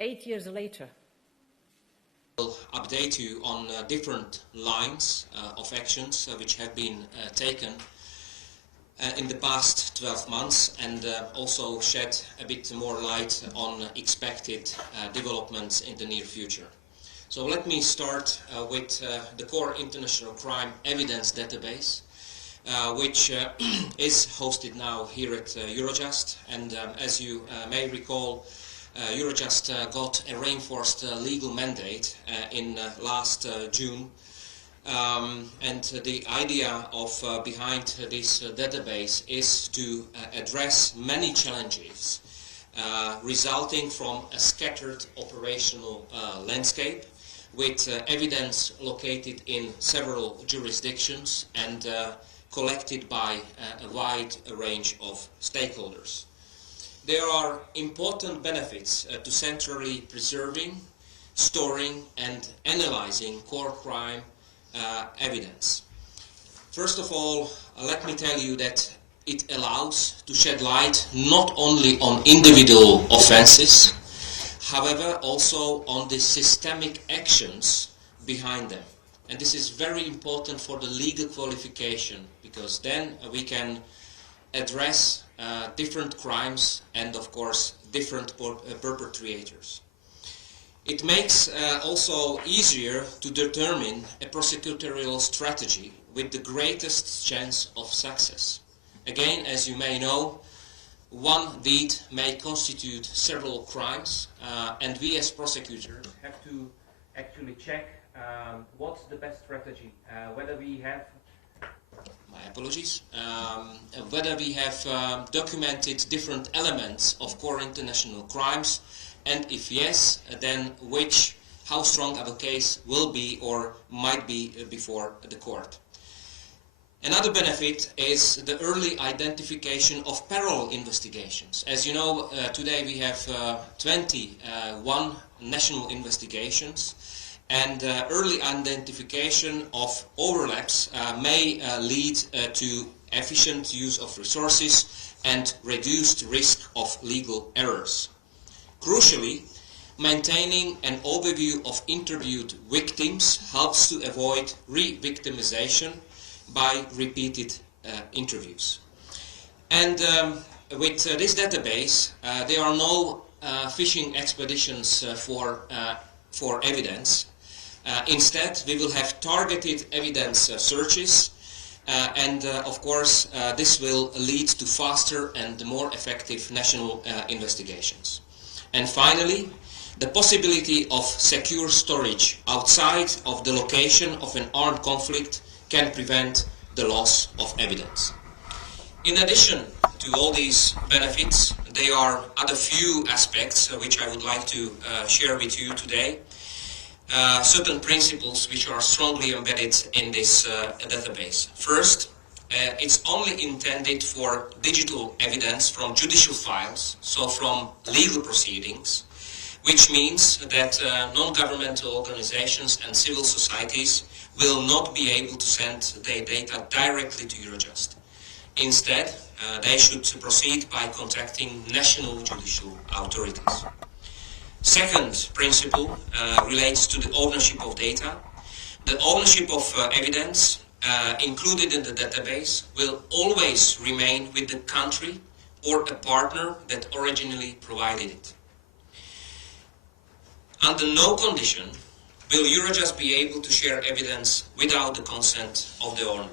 8 years later. I'll update you on different lines of actions which have been taken in the past 12 months, and also shed a bit more light on expected developments in the near future. So let me start with the core international crime evidence database, which is hosted now here at Eurojust, and as you may recall, Eurojust got a reinforced legal mandate in last June, and the idea of behind this database is to address many challenges resulting from a scattered operational landscape with evidence located in several jurisdictions and collected by a wide range of stakeholders. There are important benefits to centrally preserving, storing and analyzing core crime evidence. First of all, let me tell you that it allows to shed light not only on individual offenses, however also on the systemic actions behind them. And this is very important for the legal qualification, because then we can address different crimes and of course different perpetrators. It makes also easier to determine a prosecutorial strategy with the greatest chance of success. Again, as you may know, one deed may constitute several crimes, and we as prosecutors have to actually check what's the best strategy, whether we have whether we have documented different elements of core international crimes, and if yes, then how strong of a case will be or might be before the court. Another benefit is the early identification of parallel investigations. As you know, today we have 21 national investigations, and early identification of overlaps may lead to efficient use of resources and reduced risk of legal errors. Crucially, maintaining an overview of interviewed victims helps to avoid re-victimization by repeated interviews. And with this database, there are no fishing expeditions for evidence. Instead, we will have targeted evidence searches, and of course this will lead to faster and more effective national investigations. And finally, the possibility of secure storage outside of the location of an armed conflict can prevent the loss of evidence. In addition to all these benefits, there are other few aspects which I would like to share with you today. Certain principles which are strongly embedded in this database. First, it's only intended for digital evidence from judicial files, so from legal proceedings, which means that non-governmental organizations and civil societies will not be able to send their data directly to Eurojust. Instead, they should proceed by contacting national judicial authorities. Second principle relates to the ownership of data. The ownership of evidence included in the database will always remain with the country or a partner that originally provided it. Under no condition will Eurojust be able to share evidence without the consent of the owner.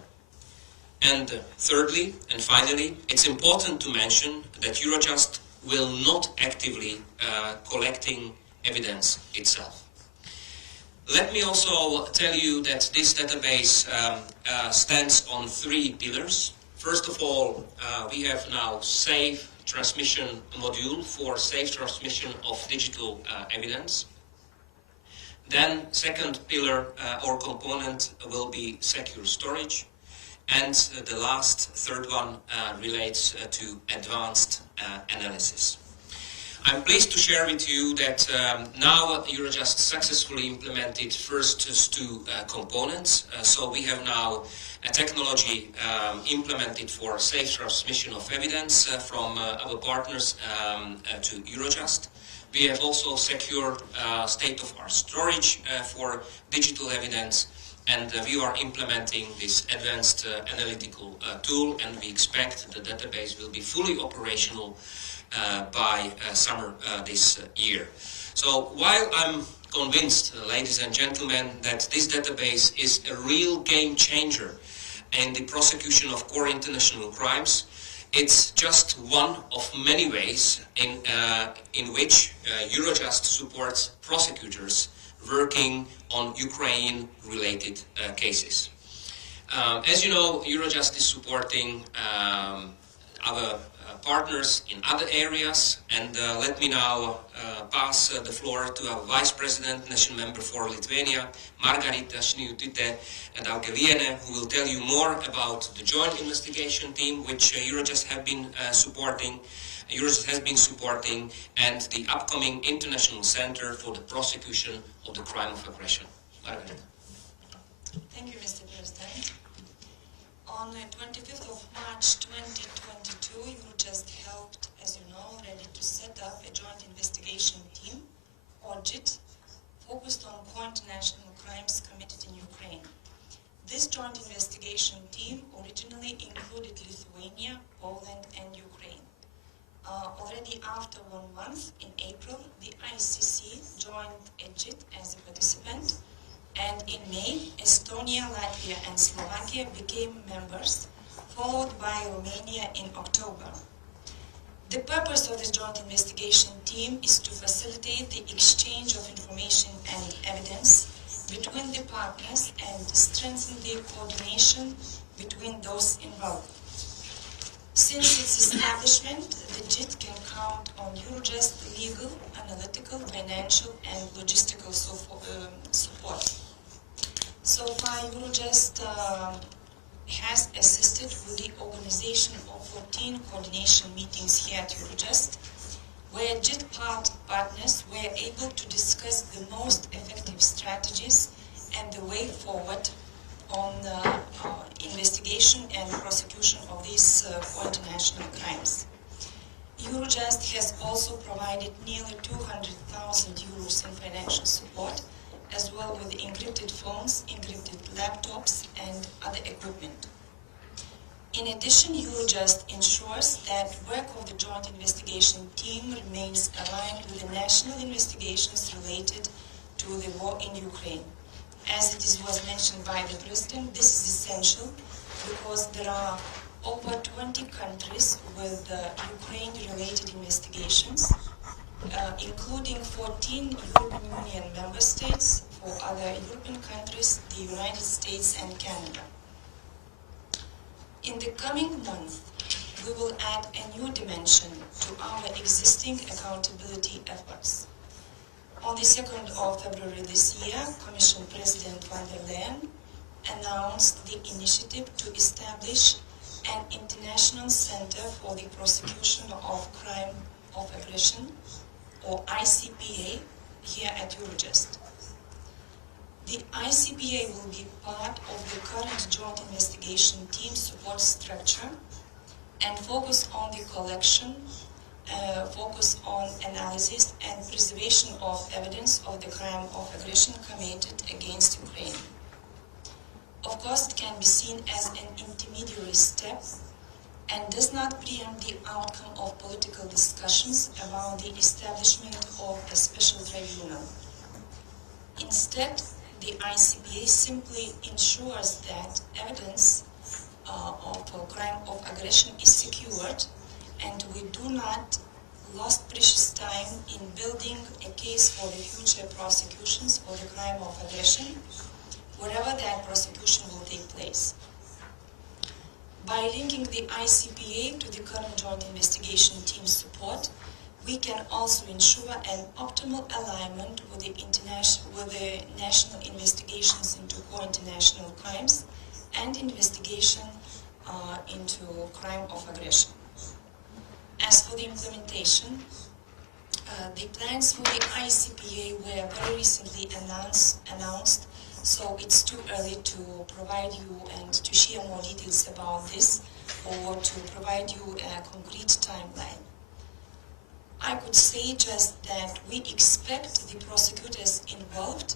And thirdly and finally, it's important to mention that Eurojust will not actively collecting evidence itself. Let me also tell you that this database stands on three pillars. First of all, we have now safe transmission module for safe transmission of digital evidence. Then second pillar or component will be secure storage. And the last, third one, relates to advanced analysis. I'm pleased to share with you that now Eurojust successfully implemented first two components. So we have now a technology implemented for safe transmission of evidence from our partners to Eurojust. We have also secured state-of-art storage for digital evidence, and we are implementing this advanced analytical tool, and we expect the database will be fully operational by summer this year. So while I'm convinced, ladies and gentlemen, that this database is a real game changer in the prosecution of core international crimes, it's just one of many ways in which Eurojust supports prosecutors working on Ukraine-related cases. As you know, Eurojust is supporting our partners in other areas, and let me now pass the floor to our Vice President, National Member for Lithuania, Margarita Sniutyte-Daugeliene, who will tell you more about the joint investigation team which Eurojust has been supporting, and the upcoming International Center for the Prosecution of the Crime of Aggression. Margarita. Thank you, Mr. President. On the 25th of March 2022, Eurojust helped, as you know already, to set up a joint investigation team, or JIT, focused on core international crimes committed in Ukraine. This joint investigation team originally included Lithuania, Poland, and Ukraine. Already after 1 month, in April, the ICC joined a JIT as a participant, and in May, Estonia, Latvia, and Slovakia became members, followed by Romania in October. The purpose of this joint investigation team is to facilitate the exchange of information and evidence between the partners and strengthen the coordination between those involved. Since its establishment, the JIT can count on Eurojust legal, analytical, financial, and logistical support. So far, Eurojust has assisted with the organization of 14 coordination meetings here at Eurojust, where JIT partners were able to discuss the most effective strategies and the way forward on investigation and prosecution of these core international crimes. Eurojust has also provided nearly 200,000 euros in financial support, as well with encrypted phones, encrypted laptops, and other equipment. In addition, Eurojust ensures that work of the joint investigation team remains aligned with the national investigations related to the war in Ukraine. As it was mentioned by the President, this is essential because there are over 20 countries with Ukraine-related investigations, including 14 European Union member states, 4 other European countries, the United States and Canada. In the coming month, we will add a new dimension to our existing accountability efforts. On the 2nd of February this year, Commission President von der Leyen announced the initiative to establish an International Center for the Prosecution of Crime of Aggression, or ICPA, here at Eurojust. The ICPA will be part of the current joint investigation team support structure and focus on the collection, focus on analysis and preservation of evidence of the crime of aggression committed against Ukraine. Of course, it can be seen as an intermediary step and does not preempt the outcome of political discussions about the establishment of a special tribunal. Instead, the ICPA simply ensures that evidence of a crime of aggression is secured, and we do not lose precious time in building a case for the future prosecutions for the crime of aggression, wherever that prosecution will take place. By linking the ICPA to the current joint investigation team support, we can also ensure an optimal alignment with the national investigations into core international crimes and investigation into crime of aggression. As for the implementation, the plans for the ICPA were very recently announced, so it's too early to provide you and to share more details about this or to provide you a concrete timeline. I could say just that we expect the prosecutors involved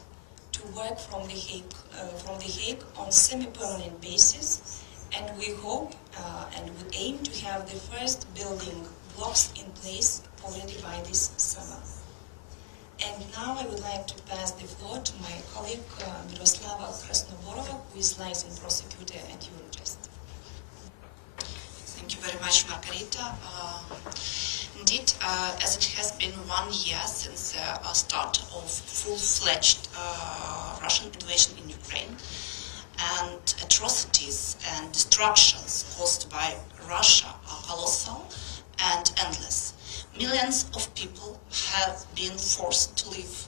to work from the Hague on semi-permanent basis, and we hope and we aim to have the first building blocks in place already by this summer. And now I would like to pass the floor to my colleague Myroslava Krasnoborova, who is Liaison Prosecutor at Eurojust. Thank you very much, Margarita. Indeed, as it has been 1 year since the start of full-fledged Russian invasion in Ukraine, and atrocities and destructions caused by Russia are colossal and endless. Millions of people have been forced to leave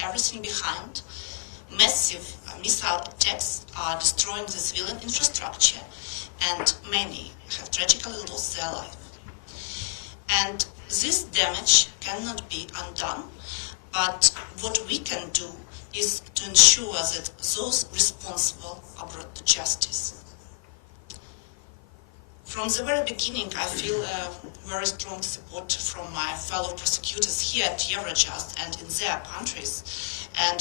everything behind. Massive missile attacks are destroying the civilian infrastructure, and many have tragically lost their life. And this damage cannot be undone, but what we can do is to ensure that those responsible are brought to justice. From the very beginning, I feel a very strong support from my fellow prosecutors here at Eurojust and in their countries. And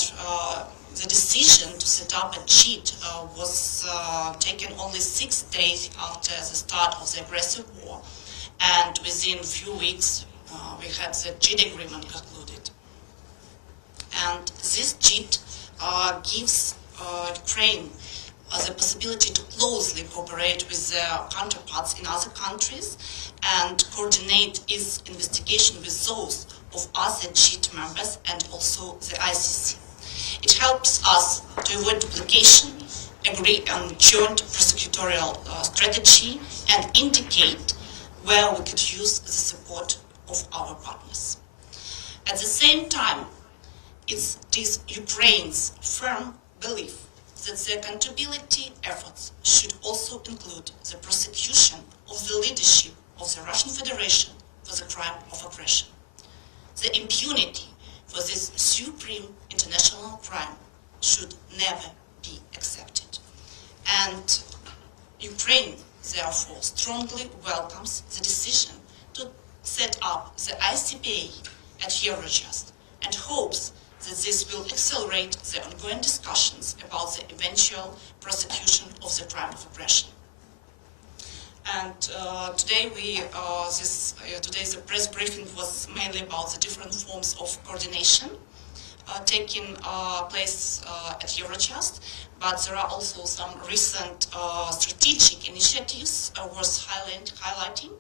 the decision to set up a JIT was taken only 6 days after the start of the aggressive war. And within a few weeks, we had the JIT agreement concluded. And this JIT gives Ukraine the possibility to closely cooperate with their counterparts in other countries and coordinate its investigation with those of other JIT members and also the ICC. It helps us to avoid duplication, agree on joint prosecutorial strategy, and indicate where we could use the support of our partners. At the same time, it is Ukraine's firm belief that the accountability efforts should also include the prosecution of the leadership of the Russian Federation for the crime of aggression. The impunity for this supreme international crime should never be accepted. And Ukraine, therefore, strongly welcomes the decision to set up the ICPA at Eurojust and hopes that this will accelerate the ongoing discussions about the eventual prosecution of the crime of aggression. And today today's press briefing was mainly about the different forms of coordination taking place at Eurojust, but there are also some recent strategic initiatives worth highlighting.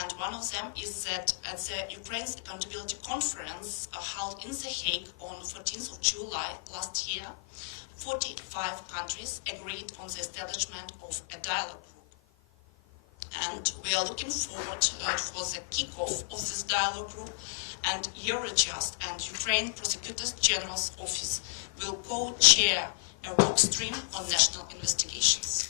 And one of them is that at the Ukraine's Accountability Conference held in The Hague on 14th of July last year, 45 countries agreed on the establishment of a dialogue group. And we are looking forward for the kickoff of this dialogue group, and Eurojust and Ukraine Prosecutors General's Office will co-chair a work stream on national investigations.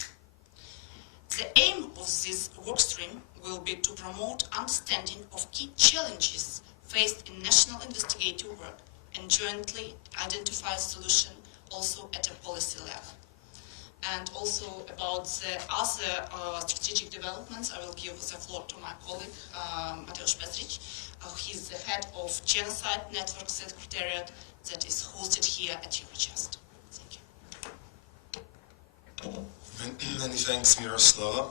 The aim of this workstream will be to promote understanding of key challenges faced in national investigative work and jointly identify solution also at a policy level. And also about the other strategic developments, I will give the floor to my colleague, Matevz Pezdirc. He's the head of Genocide Network Secretariat that is hosted here at Eurojust. Thank you. Many thanks, Myroslava.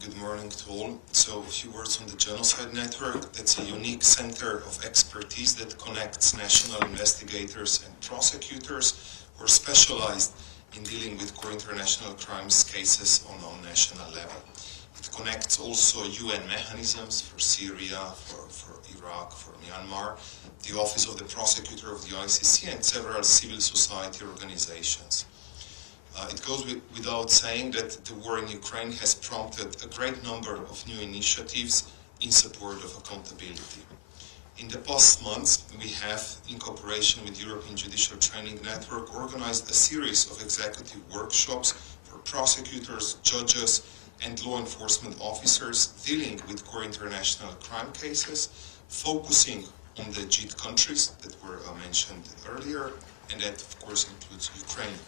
Good morning to all. So a few words on the Genocide Network. That's a unique center of expertise that connects national investigators and prosecutors who are specialized in dealing with core international crimes cases on a national level. It connects also UN mechanisms for Syria, for Iraq, for Myanmar, the Office of the Prosecutor of the ICC, and several civil society organizations. It goes without saying that the war in Ukraine has prompted a great number of new initiatives in support of accountability. In the past months, we have, in cooperation with European Judicial Training Network, organized a series of executive workshops for prosecutors, judges, and law enforcement officers dealing with core international crime cases, focusing on the JIT countries that were mentioned earlier, and that, of course, includes Ukraine.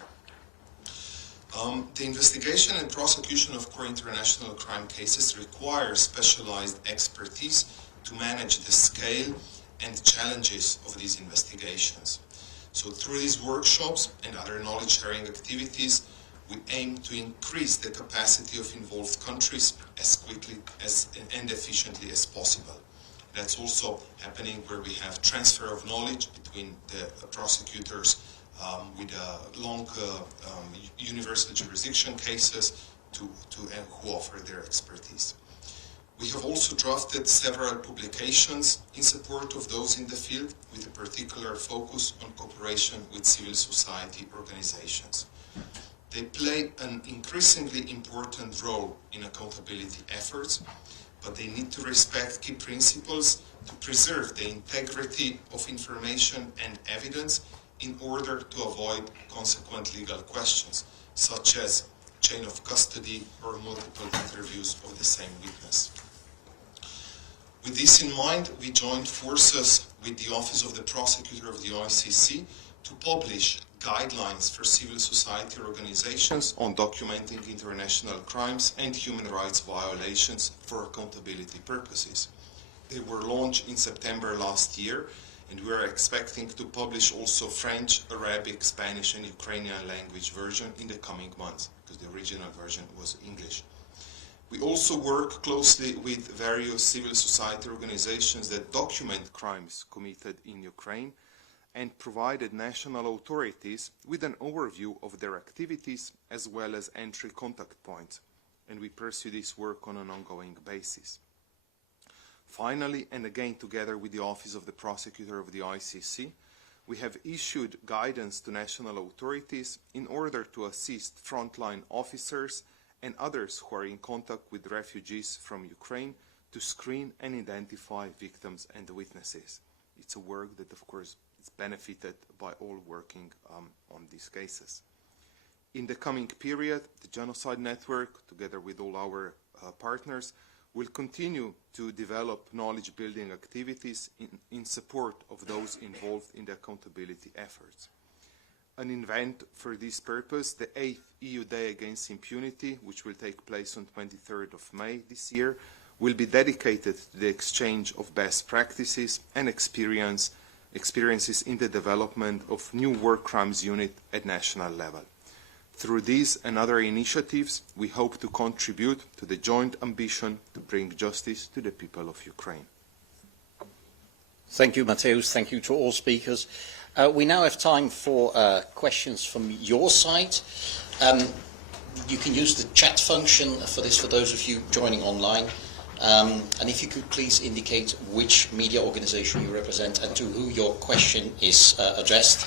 The investigation and prosecution of core international crime cases require specialized expertise to manage the scale and challenges of these investigations. So through these workshops and other knowledge-sharing activities, we aim to increase the capacity of involved countries as quickly and efficiently as possible. That's also happening where we have transfer of knowledge between the prosecutors with long universal jurisdiction cases who offer their expertise. We have also drafted several publications in support of those in the field, with a particular focus on cooperation with civil society organizations. They play an increasingly important role in accountability efforts, but they need to respect key principles to preserve the integrity of information and evidence in order to avoid consequent legal questions, such as chain of custody or multiple interviews of the same witness. With this in mind, we joined forces with the Office of the Prosecutor of the OICC to publish guidelines for civil society organizations on documenting international crimes and human rights violations for accountability purposes. They were launched in September last year, and we are expecting to publish also French, Arabic, Spanish and Ukrainian language version in the coming months, because the original version was English. We also work closely with various civil society organizations that document crimes committed in Ukraine and provided national authorities with an overview of their activities as well as entry contact points, and we pursue this work on an ongoing basis. Finally, and again together with the Office of the Prosecutor of the ICC, we have issued guidance to national authorities in order to assist frontline officers and others who are in contact with refugees from Ukraine to screen and identify victims and witnesses. It's a work that, of course, is benefited by all working on these cases. In the coming period, the Genocide Network, together with all our partners, will continue to develop knowledge-building activities in support of those involved in the accountability efforts. An event for this purpose, the 8th EU Day Against Impunity, which will take place on 23rd of May this year, will be dedicated to the exchange of best practices and experiences in the development of new war crimes unit at national level. Through these and other initiatives, we hope to contribute to the joint ambition to bring justice to the people of Ukraine. Thank you, Matevz. Thank you to all speakers. We now have time for questions from your side. You can use the chat function for this, for those of you joining online. And if you could please indicate which media organization you represent and to who your question is addressed.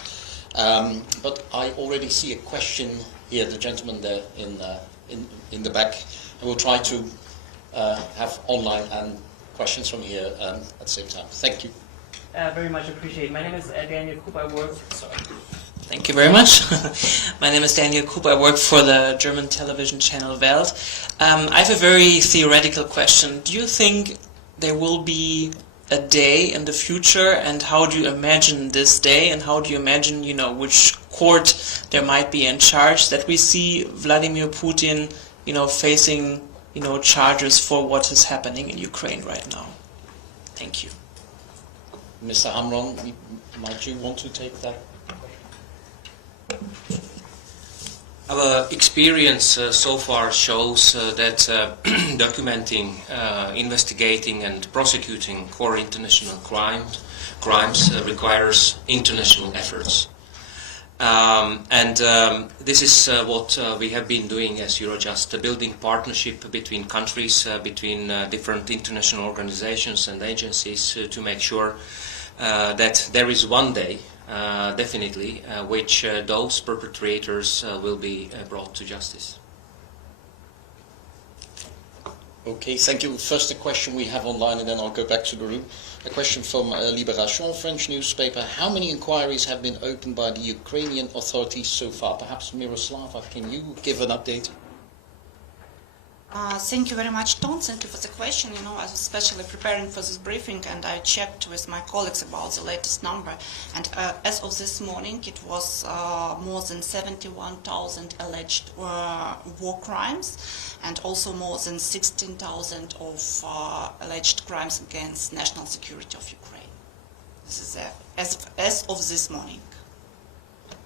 But I already see a question here, the gentleman there in the back. And we'll try to have online and questions from here at the same time. Thank you. Very much appreciated. My name is Daniel Kup. I work. Sorry. Thank you very much. My name is Daniel Kup. I work for the German television channel Welt. I have a very theoretical question. Do you think there will be a day in the future, and how do you imagine this day, and how do you imagine, which court there might be in charge, that we see Vladimir Putin, facing, charges for what is happening in Ukraine right now? Thank you. Mr. Hamran, might you want to take that? Our experience so far shows that documenting, investigating and prosecuting core international crimes requires international efforts. This is what we have been doing as Eurojust, building partnership between countries, between different international organizations and agencies to make sure that there is one day, definitely, which those perpetrators will be brought to justice. Okay, thank you. First a question we have online, and then I'll go back to the room. A question from Libération, French newspaper. How many inquiries have been opened by the Ukrainian authorities so far? Perhaps Myroslava, can you give an update? Thank you very much, Tom. Thank you for the question. You know, I was especially preparing for this briefing, and I checked with my colleagues about the latest number. And as of this morning, it was more than 71,000 alleged war crimes, and also more than 16,000 of alleged crimes against national security of Ukraine. This is as of this morning.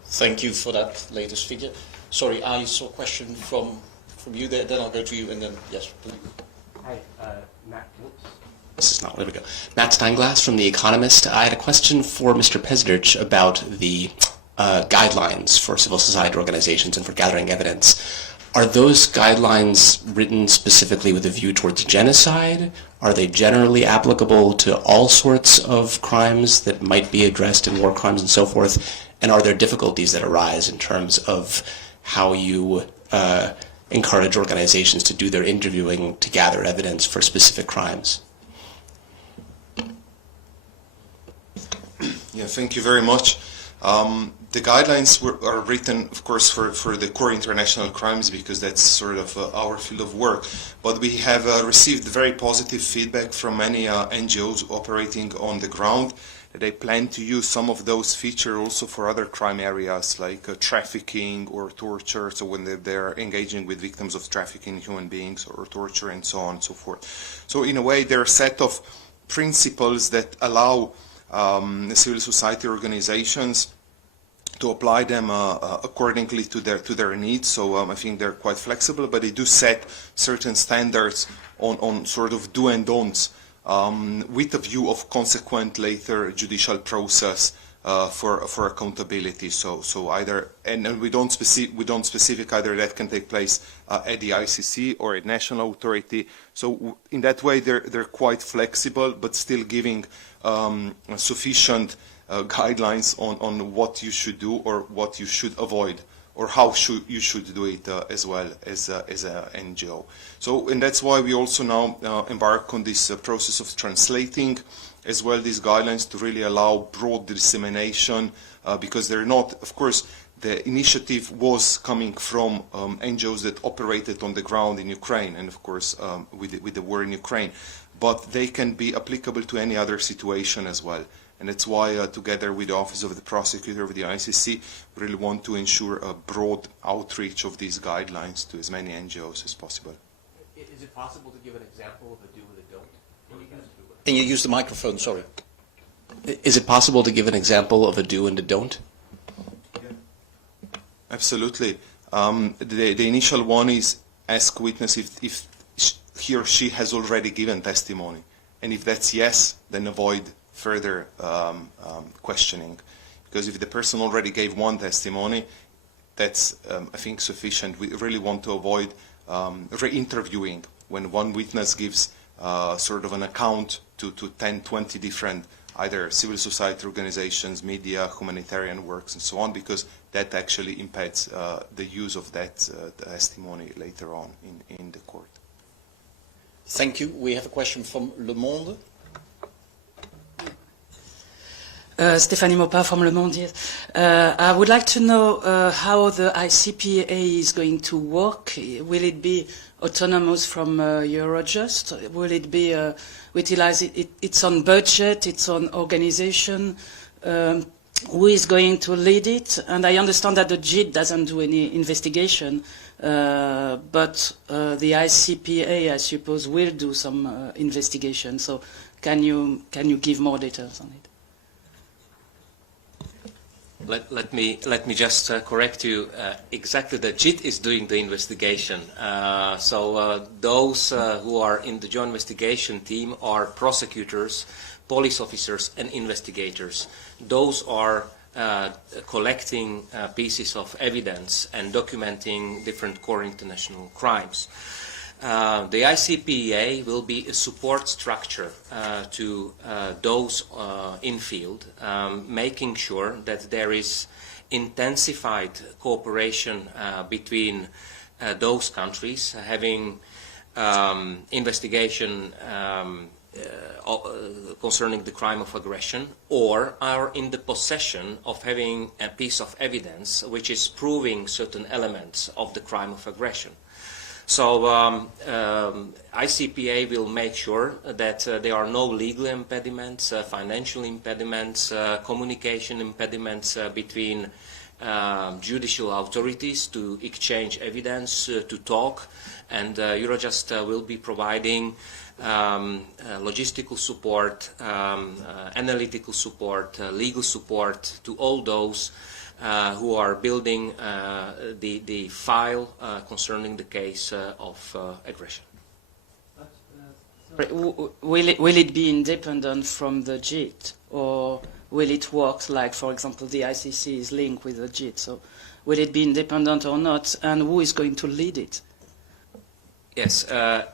Thank you for that latest figure. Sorry, I saw a question from you there, then I'll go to you, and then, yes, please. Hi, Matt. This is not, there we go. Matt Steinglass from The Economist. I had a question for Mr. Pezdirc about the guidelines for civil society organizations and for gathering evidence. Are those guidelines written specifically with a view towards genocide? Are they generally applicable to all sorts of crimes that might be addressed in war crimes and so forth? And are there difficulties that arise in terms of how you encourage organizations to do their interviewing to gather evidence for specific crimes? Yeah, thank you very much. The guidelines are written, of course, for the core international crimes, because that's sort of our field of work. But we have received very positive feedback from many NGOs operating on the ground. They plan to use some of those features also for other crime areas like trafficking or torture, so when they're engaging with victims of trafficking human beings or torture and so on and so forth. So in a way, there are a set of principles that allow civil society organizations to apply them accordingly to their needs. So I think they're quite flexible, but they do set certain standards on sort of do and don'ts, with a view of consequent later judicial process for accountability. So either, and we don't specific either that can take place at the ICC or at national authority. So in that way, they're quite flexible, but still giving sufficient guidelines on what you should do or what you should avoid, or how you should do it as well as an NGO. So, and that's why we also now embark on this process of translating as well these guidelines to really allow broad dissemination, because they're not, of course, the initiative was coming from NGOs that operated on the ground in Ukraine, and of course with the war in Ukraine, but they can be applicable to any other situation as well. And that's why, together with the Office of the Prosecutor of the ICC, we really want to ensure a broad outreach of these guidelines to as many NGOs as possible. Is it possible to give an example of a do and a don't? Can you use the microphone, sorry? Is it possible to give an example of a do and a don't? Yeah. Absolutely. The initial one is ask witness if he or she has already given testimony. And if that's yes, then avoid further questioning, because if the person already gave one testimony, that's I think sufficient. We really want to avoid re-interviewing when one witness gives sort of an account to 10, 20 different either civil society organizations, media, humanitarian works, and so on, because that actually impedes the use of that testimony later on in the court. Thank you. We have a question from Le Monde. Stéphanie Maupin from Le Monde. Yes. I would like to know how the ICPA is going to work. Will it be autonomous from Eurojust? Will it be utilize its own budget, its own organization? Who is going to lead it? And I understand that the JIT doesn't do any investigation, but the ICPA, I suppose, will do some investigation. So can you give more details on it? Let me just correct you. Exactly, the JIT is doing the investigation. So those who are in the joint investigation team are prosecutors, police officers, and investigators. Those are collecting pieces of evidence and documenting different core international crimes. The ICPA will be a support structure to those in field, making sure that there is intensified cooperation between those countries, having investigation concerning the crime of aggression, or are in the possession of having a piece of evidence which is proving certain elements of the crime of aggression. So ICPA will make sure that there are no legal impediments, financial impediments, communication impediments between judicial authorities to exchange evidence, to talk, and Eurojust will be providing logistical support, analytical support, legal support to all those who are building the file concerning the case of aggression. Will it be independent from the JIT, or will it work like, for example, the ICC is linked with the JIT? So will it be independent or not, and who is going to lead it? Yes,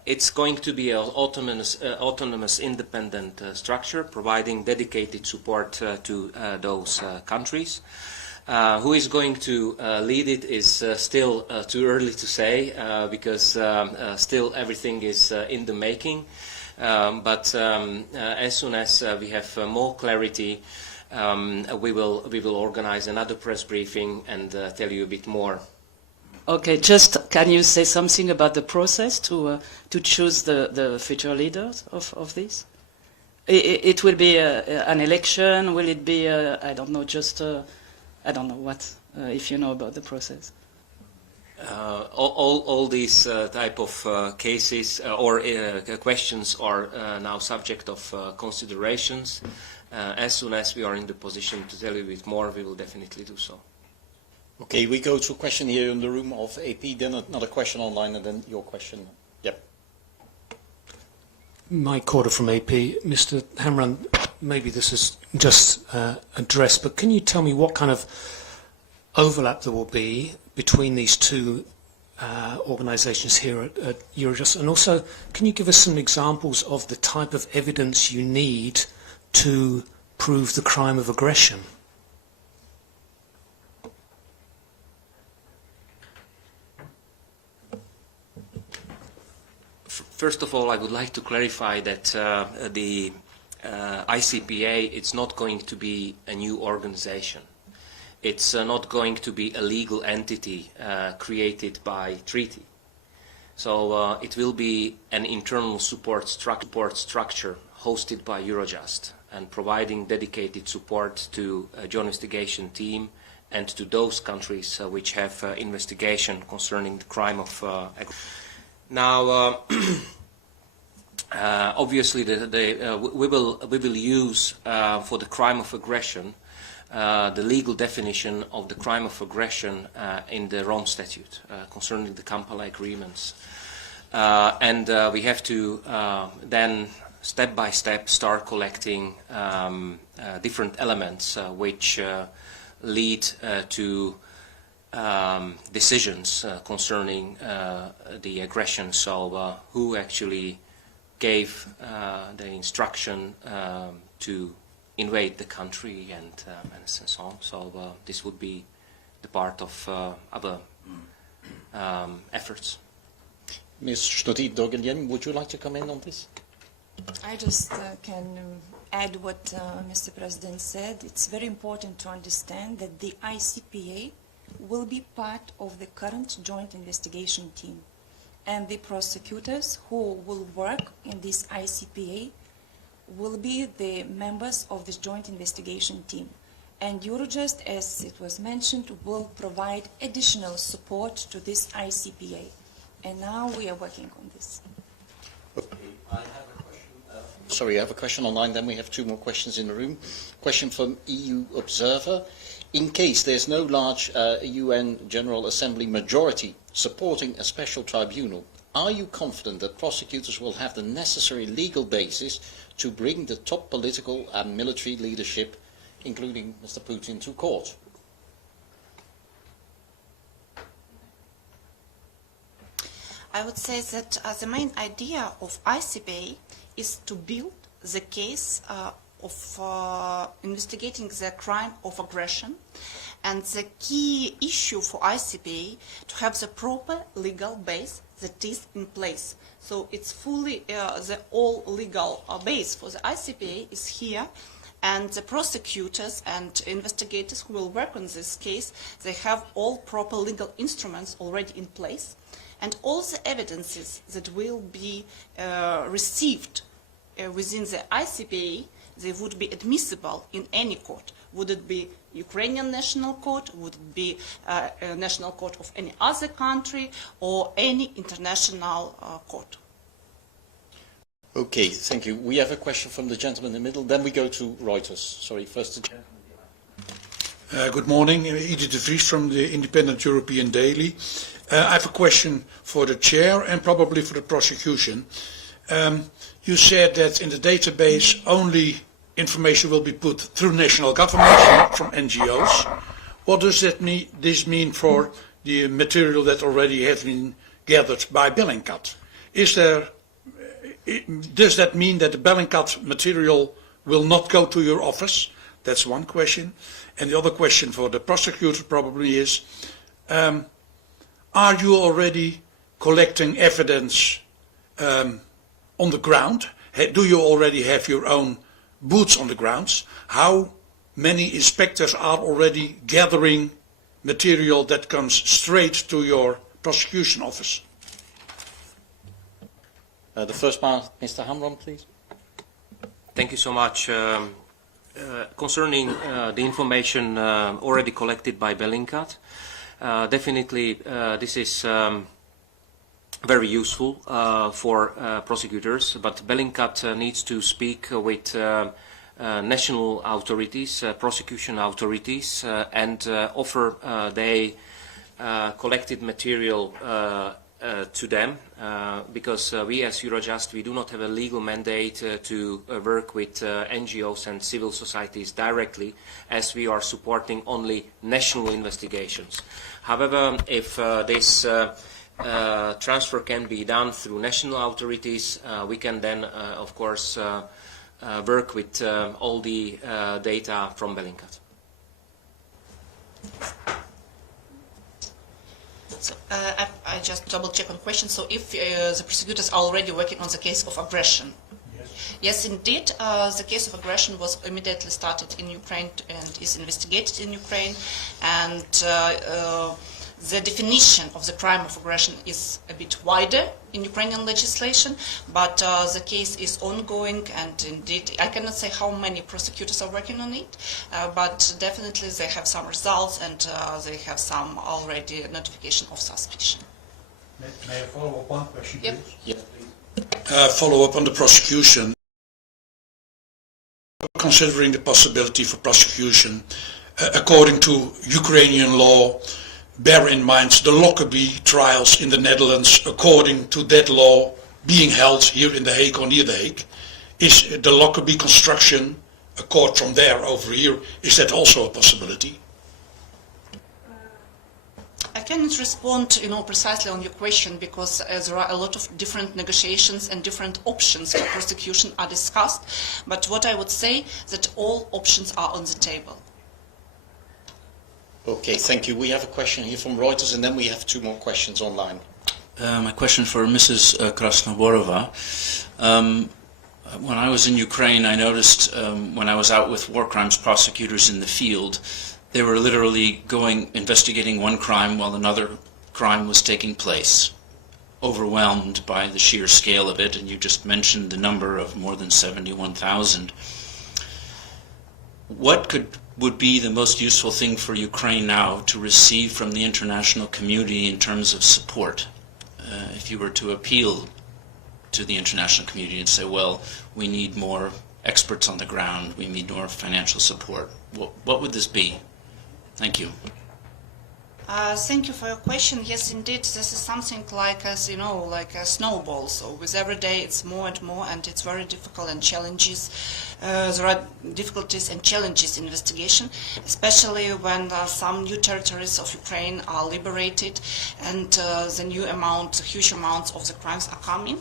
it's going to be an autonomous independent structure providing dedicated support to those countries. Who is going to lead it is still too early to say because still everything is in the making. But as soon as we have more clarity, we will organize another press briefing and tell you a bit more. Okay, just can you say something about the process to choose the future leaders of this? It will be an election. Will it be I don't know, just I don't know what, if you know about the process. All these type of cases or questions are now subject of considerations. As soon as we are in the position to tell you a bit more, we will definitely do so. Okay, we go to a question here in the room of AP, then another question online, and then your question. Yep. Mike Corder from AP. Mr. Hamran, maybe this is just addressed, but can you tell me what kind of overlap there will be between these two organisations here at Eurojust? And also, can you give us some examples of the type of evidence you need to prove the crime of aggression? First of all, I would like to clarify that the ICPA, it's not going to be a new organization. It's not going to be a legal entity created by treaty. So it will be an internal support structure hosted by Eurojust and providing dedicated support to a joint investigation team and to those countries which have investigation concerning the crime of aggression. Now, obviously, we will use for the crime of aggression the legal definition of the crime of aggression in the Rome Statute concerning the Kampala agreements, and we have to then step by step start collecting different elements which lead to decisions concerning the aggression. So who actually gave the instruction to invade the country and so on. So this would be the part of other efforts. Ms. Sniutyte-Daugeliene, would you like to come in on this? I just can add what Mr. President said. It's very important to understand that the ICPA will be part of the current joint investigation team, and the prosecutors who will work in this ICPA will be the members of this joint investigation team. And Eurojust, as it was mentioned, will provide additional support to this ICPA. And now we are working on this. Okay. I have a question. Sorry, I have a question online, then we have two more questions in the room. Question from EU Observer. In case there's no large UN General Assembly majority supporting a special tribunal, are you confident that prosecutors will have the necessary legal basis to bring the top political and military leadership, including Mr. Putin, to court? I would say that the main idea of ICPA is to build the case of investigating the crime of aggression, and the key issue for ICPA to have the proper legal base that is in place. So it's fully the all legal base for the ICPA is here, and the prosecutors and investigators who will work on this case, they have all proper legal instruments already in place. And all the evidences that will be received within the ICPA, they would be admissible in any court. Would it be Ukrainian national court, would it be a national court of any other country, or any international court? Okay, thank you. We have a question from the gentleman in the middle, then we go to Reuters. Sorry, first the gentleman. Good morning, Edith de Vries from the Independent European Daily. I have a question for the chair and probably for the prosecution. You said that in the database only information will be put through national governments, not from NGOs. What does this mean for the material that already has been gathered by Bellingcat? Does that mean that the Bellingcat material will not go to your office? That's one question. And the other question for the prosecutor probably is, are you already collecting evidence on the ground? Do you already have your own boots on the ground? How many inspectors are already gathering material that comes straight to your prosecution office? The first part, Mr. Hamran, please. Thank you so much. Concerning the information already collected by Bellingcat, definitely this is very useful for prosecutors, but Bellingcat needs to speak with national authorities, prosecution authorities, and offer their collected material to them, because we as Eurojust, we do not have a legal mandate to work with NGOs and civil societies directly, as we are supporting only national investigations. However, if this transfer can be done through national authorities, we can then, of course, work with all the data from Bellingcat. So, I just double check on question. So if the prosecutors are already working on the case of aggression? Yes, indeed. The case of aggression was immediately started in Ukraine and is investigated in Ukraine. And the definition of the crime of aggression is a bit wider in Ukrainian legislation, but the case is ongoing, and indeed I cannot say how many prosecutors are working on it, but definitely they have some results, and they have some already notification of suspicion. May I follow up one question, Yep. please? Yep. Follow up on the prosecution. Considering the possibility for prosecution, according to Ukrainian law, bear in mind the Lockerbie trials in the Netherlands, according to that law being held here in The Hague or near The Hague. Is the Lockerbie construction, a court from there over here, is that also a possibility? I cannot respond, precisely on your question, because there are a lot of different negotiations and different options for prosecution are discussed. But what I would say that all options are on the table. Okay, thank you. We have a question here from Reuters, and then we have two more questions online. My question for Mrs. Krasnoborova. When I was in Ukraine, I noticed when I was out with war crimes prosecutors in the field, they were literally investigating one crime while another crime was taking place, overwhelmed by the sheer scale of it, and you just mentioned the number of more than 71,000. What would be the most useful thing for Ukraine now to receive from the international community in terms of support? If you were to appeal to the international community and say, well, we need more experts on the ground, we need more financial support, what would this be? Thank you. Thank you for your question. Yes, indeed, this is something like, as you know, like a snowball. So with every day it's more and more, and it's very difficult and challenges. There are difficulties and challenges in investigation, especially when some new territories of Ukraine are liberated and the huge amounts of the crimes are coming.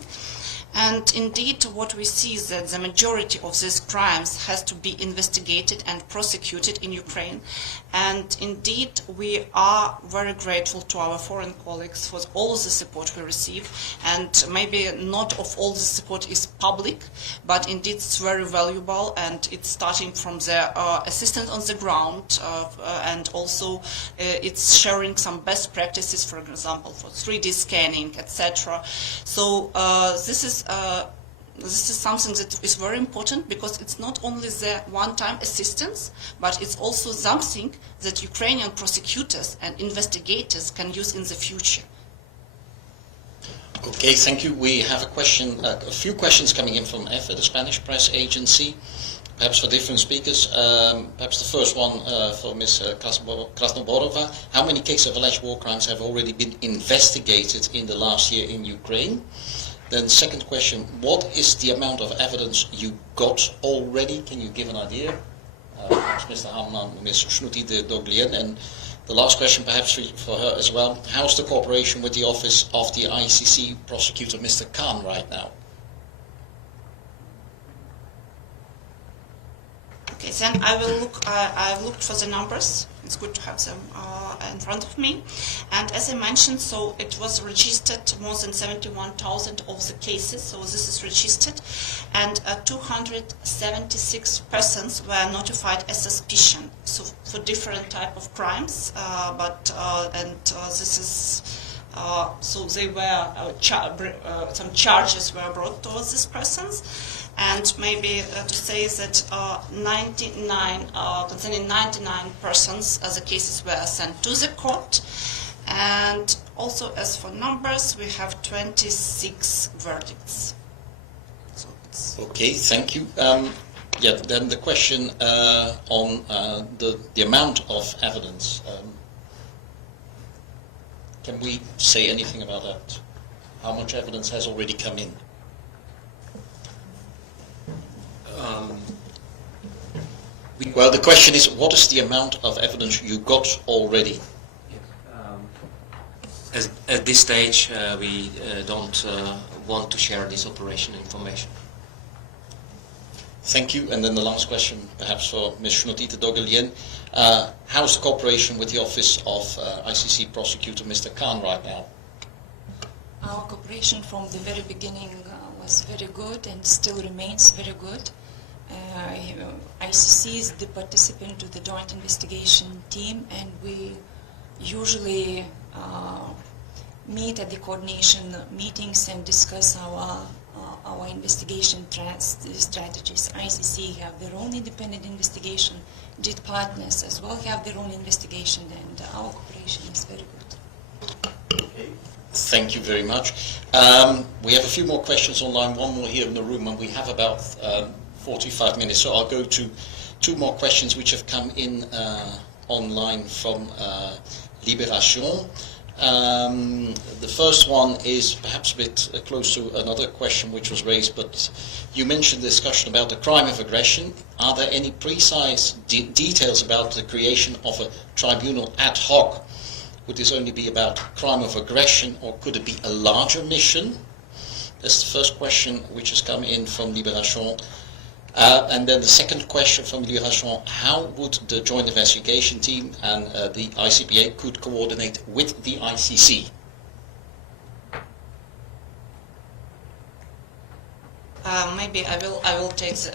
And indeed, what we see is that the majority of these crimes has to be investigated and prosecuted in Ukraine. And indeed, we are very grateful to our foreign colleagues for all the support we receive. And maybe not of all the support is public, but indeed it's very valuable, and it's starting from the assistance on the ground, and also it's sharing some best practices, for example, for 3D scanning, etc. So this is something that is very important, because it's not only the one-time assistance, but it's also something that Ukrainian prosecutors and investigators can use in the future. Okay, thank you. We have a few questions coming in from EFE, the Spanish press agency, perhaps for different speakers. Perhaps the first one for Ms. Krasnoborova. How many cases of alleged war crimes have already been investigated in the last year in Ukraine? Then second question, what is the amount of evidence you got already? Can you give an idea? Perhaps Mr. Hamran, Ms. Sniutyte-Daugeliene. And the last question perhaps for her as well, how's the cooperation with the office of the ICC prosecutor, Mr. Khan, right now? Okay, then I will look. I've looked for the numbers. It's good to have them in front of me. And as I mentioned, so it was registered more than 71,000 of the cases. So this is registered, and 276 persons were notified as suspicion. So for different type of crimes, this is. So they were some charges were brought towards these persons. And maybe to say that concerning 99 persons, the cases were sent to the court. And also, as for numbers, we have 26 verdicts. So okay, thank you. Then the question on the amount of evidence. Can we say anything about that? How much evidence has already come in? Well, the question is, what is the amount of evidence you got already? At this stage, we don't want to share this operation information. Thank you. And then the last question, perhaps for Ms. Sniutyte-Daugeliene. How's the cooperation with the office of ICC prosecutor, Mr. Khan, right now? Our cooperation from the very beginning was very good and still remains very good. ICC is the participant to the joint investigation team, and we usually meet at the coordination meetings and discuss our investigation strategies. ICC have their own independent investigation, JIT partners as well have their own investigation, and our cooperation is very good. Okay. Thank you very much. We have a few more questions online, one more here in the room, and we have about 45 minutes, so I'll go to two more questions which have come in online from Libération. The first one is perhaps a bit close to another question which was raised, but you mentioned the discussion about the crime of aggression. Are there any precise details about the creation of a tribunal ad hoc? Would this only be about crime of aggression, or could it be a larger mission? That's the first question which has come in from Libération. And then the second question from Libération, how would the joint investigation team and the ICPA could coordinate with the ICC? Maybe I will take the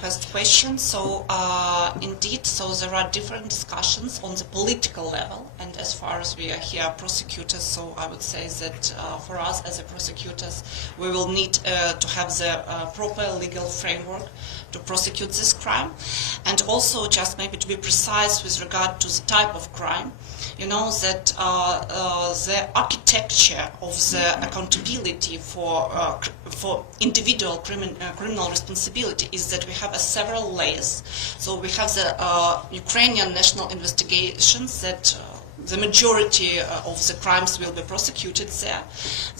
first question. So indeed, so there are different discussions on the political level, and as far as we are here prosecutors, so I would say that for us as a prosecutors, we will need to have the proper legal framework to prosecute this crime, and also just maybe to be precise with regard to the type of crime. You know that the architecture of the accountability for individual criminal responsibility is that we have several layers. So we have the Ukrainian national investigations that the majority of the crimes will be prosecuted there.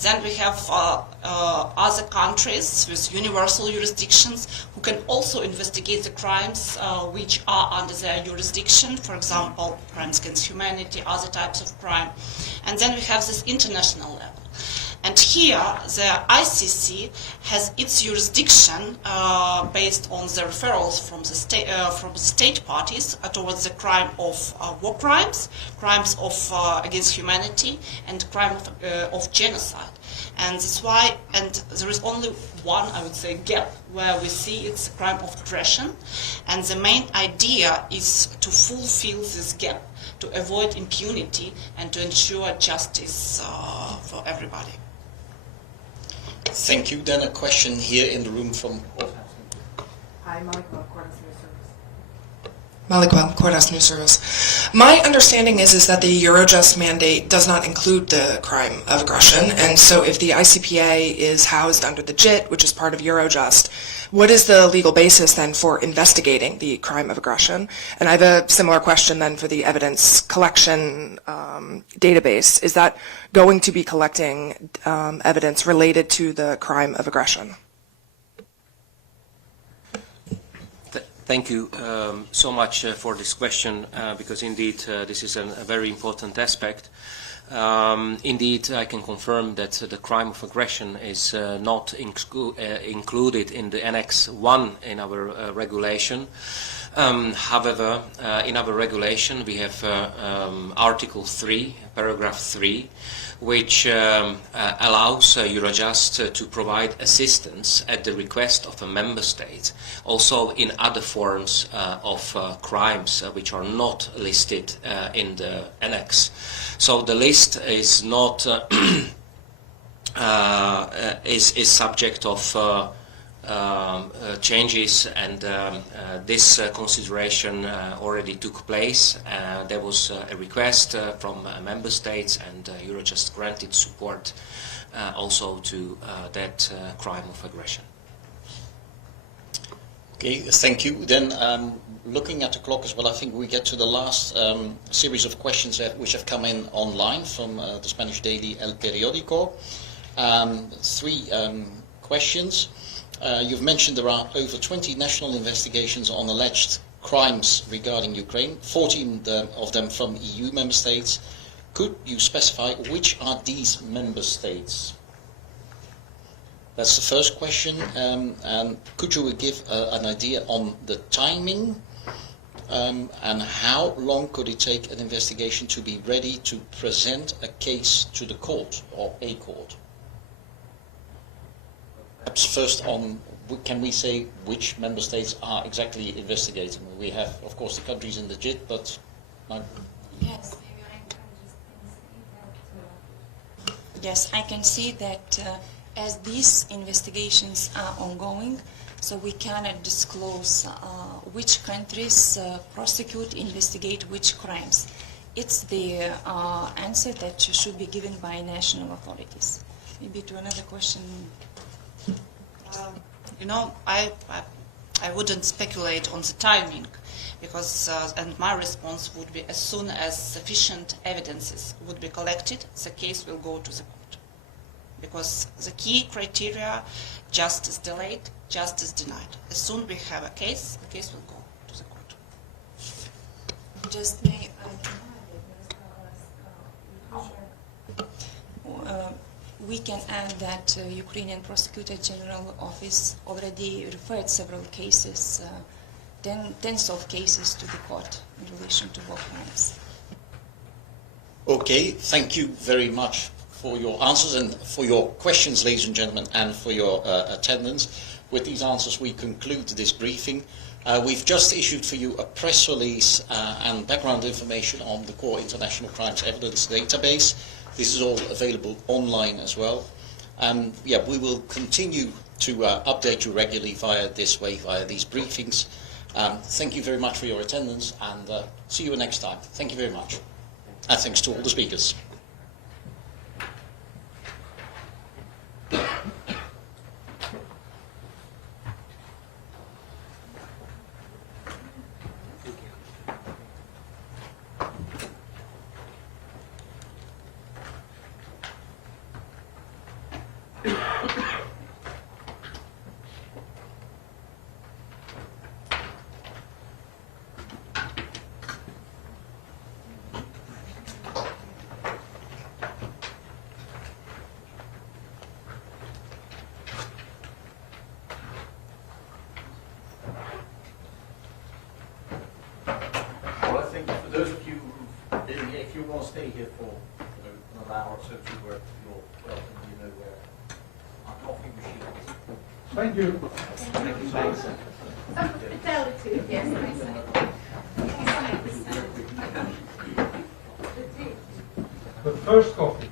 Then we have other countries with universal jurisdictions who can also investigate the crimes which are under their jurisdiction, for example, crimes against humanity, other types of crime. And then we have this international level. And here, the ICC has its jurisdiction based on the referrals from the state parties towards the crime of war crimes, crimes of against humanity, and crime of genocide. And that's why, and there is only one, I would say, gap where we see it's a crime of aggression, and the main idea is to fulfill this gap, to avoid impunity and to ensure justice for everybody. Thank you. Then a question here in the room from... Hi, Malikwa, Courthouse News Service. My understanding is that the Eurojust mandate does not include the crime of aggression, and so if the ICPA is housed under the JIT, which is part of Eurojust, what is the legal basis then for investigating the crime of aggression? And I have a similar question then for the evidence collection database. Is that going to be collecting evidence related to the crime of aggression? Thank you so much for this question, because indeed this is a very important aspect. Indeed, I can confirm that the crime of aggression is not included in the Annex 1 in our regulation. However, in our regulation we have Article 3, Paragraph 3, which allows Eurojust to provide assistance at the request of a member state, also in other forms of crimes which are not listed in the annex. So the list is not is subject of changes, and this consideration already took place. There was a request from member states, and Eurojust granted support also to that crime of aggression. Okay, thank you. Then, looking at the clock as well, I think we get to the last series of questions which have come in online from the Spanish daily El Periódico. 3 questions. You've mentioned there are over 20 national investigations on alleged crimes regarding Ukraine, 14 of them from EU member states. Could you specify which are these member states? That's the first question. And could you give an idea on the timing and how long could it take an investigation to be ready to present a case to the court or a court? Perhaps first on, can we say which member states are exactly investigating? We have, of course, the countries in the JIT, but... Yes, I can see that as these investigations are ongoing, so we cannot disclose which countries prosecute, investigate which crimes. It's the answer that should be given by national authorities. Maybe to another question. You know, I wouldn't speculate on the timing, because and my response would be as soon as sufficient evidences would be collected, the case will go to the court. Because the key criteria, justice delayed, justice denied. As soon as we have a case, the case will go to the court. Just may we can add that Ukrainian Prosecutor General Office already referred several cases, tens of cases to the court in relation to war crimes. Okay, thank you very much for your answers and for your questions, ladies and gentlemen, and for your attendance. With these answers, we conclude this briefing. We've just issued for you a press release and background information on the Core International Crimes Evidence Database. This is all available online as well. And yeah, we will continue to update you regularly via this way, via these briefings. Thank you very much for your attendance, and see you next time. Thank you very much. And thanks to all the speakers. want to stay here for an hour or so to work, you're welcome. You know where our coffee machine is. Thank you. Thank you. Thanks. Yes, The first coffee.